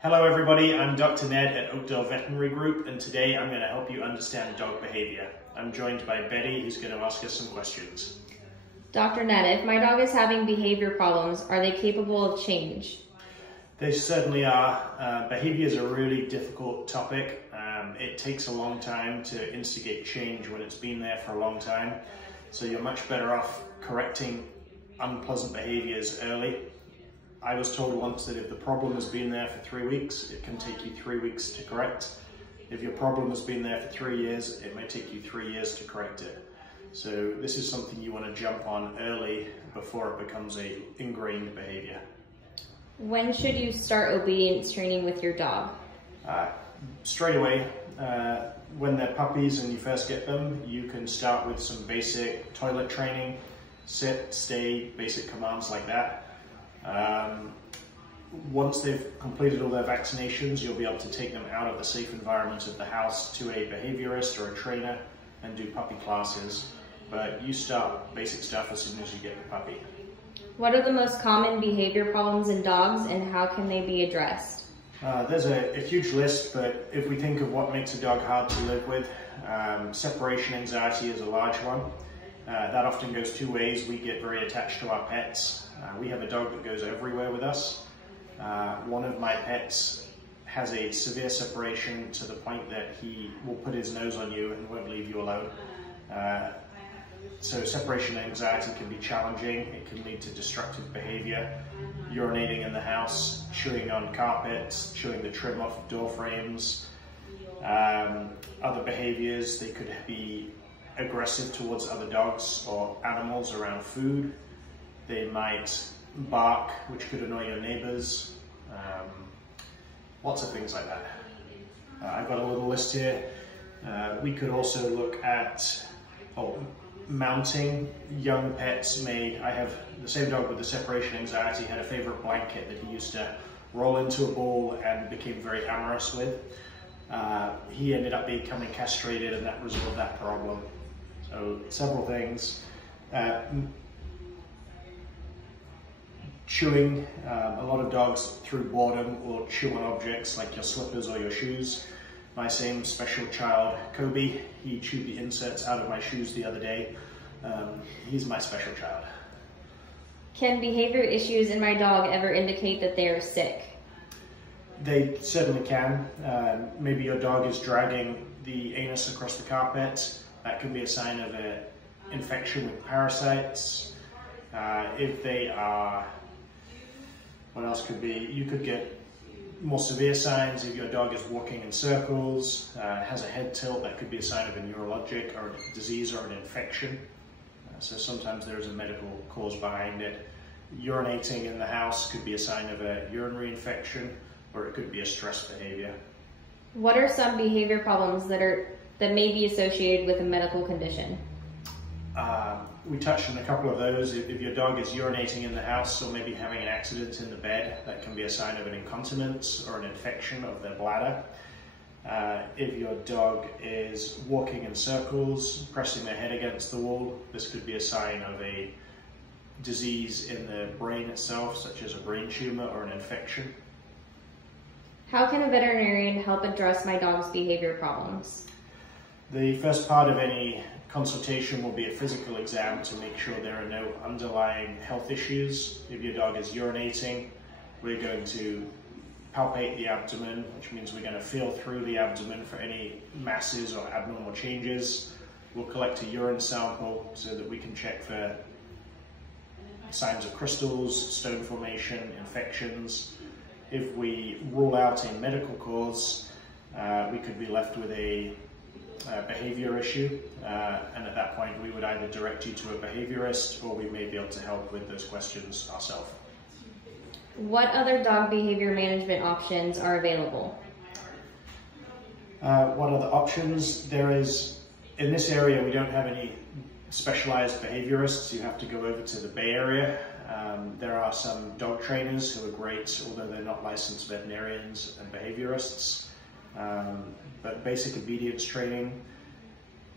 Hello everybody, I'm Dr. Ned at Oakdale Veterinary Group, and today I'm going to help you understand dog behavior. I'm joined by Betty, who's going to ask us some questions. Dr. Ned, if my dog is having behavior problems, are they capable of change? They certainly are. Behavior is a really difficult topic. It takes a long time to instigate change when it's been there for a long time, so you're much better off correcting unpleasant behaviors early. I was told once that if the problem has been there for 3 weeks, it can take you 3 weeks to correct. If your problem has been there for 3 years, it may take you 3 years to correct it. So this is something you want to jump on early before it becomes a ingrained behavior. When should you start obedience training with your dog? Straight away. When they're puppies and you first get them, you can start with some basic toilet training, sit, stay, basic commands like that. Once they've completed all their vaccinations, you'll be able to take them out of the safe environment of the house to a behaviorist or a trainer and do puppy classes. But you start basic stuff as soon as you get the puppy. What are the most common behavior problems in dogs and how can they be addressed? There's a huge list, but if we think of what makes a dog hard to live with, separation anxiety is a large one. That often goes two ways. We get very attached to our pets. We have a dog that goes everywhere with us. One of my pets has a severe separation to the point that he will put his nose on you and won't leave you alone. So separation anxiety can be challenging. It can lead to destructive behavior, urinating in the house, chewing on carpets, chewing the trim off of door frames. Other behaviors, they could be aggressive towards other dogs or animals around food. They might bark, which could annoy your neighbors. Lots of things like that. I've got a little list here. We could also look at mounting. Young pets I have the same dog with the separation anxiety, had a favorite blanket that he used to roll into a ball and became very amorous with. He ended up becoming castrated and that resolved that problem. So several things. Chewing. A lot of dogs through boredom will chew on objects like your slippers or your shoes. My same special child, Kobe, he chewed the inserts out of my shoes the other day. He's my special child. Can behavior issues in my dog ever indicate that they are sick? They certainly can. Maybe your dog is dragging the anus across the carpet. That can be a sign of an infection with parasites. If they are, what else could be? You could get more severe signs if your dog is walking in circles, has a head tilt. That could be a sign of a neurologic or a disease or an infection. So sometimes there is a medical cause behind it. Urinating in the house could be a sign of a urinary infection, or it could be a stress behavior. What are some behavior problems that may be associated with a medical condition? We touched on a couple of those. If your dog is urinating in the house or maybe having an accident in the bed, that can be a sign of an incontinence or an infection of their bladder. If your dog is walking in circles, pressing their head against the wall, this could be a sign of a disease in the brain itself, such as a brain tumor or an infection. How can a veterinarian help address my dog's behavior problems? The first part of any consultation will be a physical exam to make sure there are no underlying health issues. If your dog is urinating, we're going to palpate the abdomen, which means we're going to feel through the abdomen for any masses or abnormal changes. We'll collect a urine sample so that we can check for signs of crystals, stone formation, infections. If we rule out a medical cause, we could be left with a behavior issue, and at that point we would either direct you to a behaviorist or we may be able to help with those questions ourselves. What other dog behavior management options are available? What other options? There is, in this area we don't have any specialized behaviorists. You have to go over to the Bay Area. There are some dog trainers who are great, although they're not licensed veterinarians and behaviorists. But basic obedience training.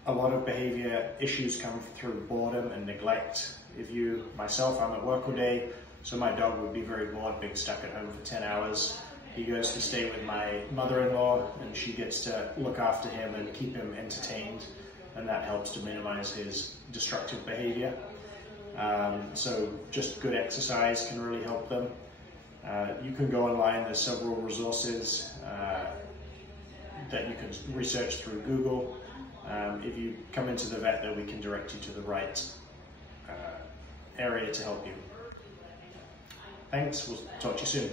A lot of behavior issues come through boredom and neglect. Myself, I'm at work all day, so my dog would be very bored being stuck at home for 10 hours. He goes to stay with my mother-in-law, and she gets to look after him and keep him entertained, and that helps to minimize his destructive behavior. So just good exercise can really help them. You can go online, there's several resources that you can research through Google. If you come into the vet, though, we can direct you to the right area to help you. Thanks, we'll talk to you soon.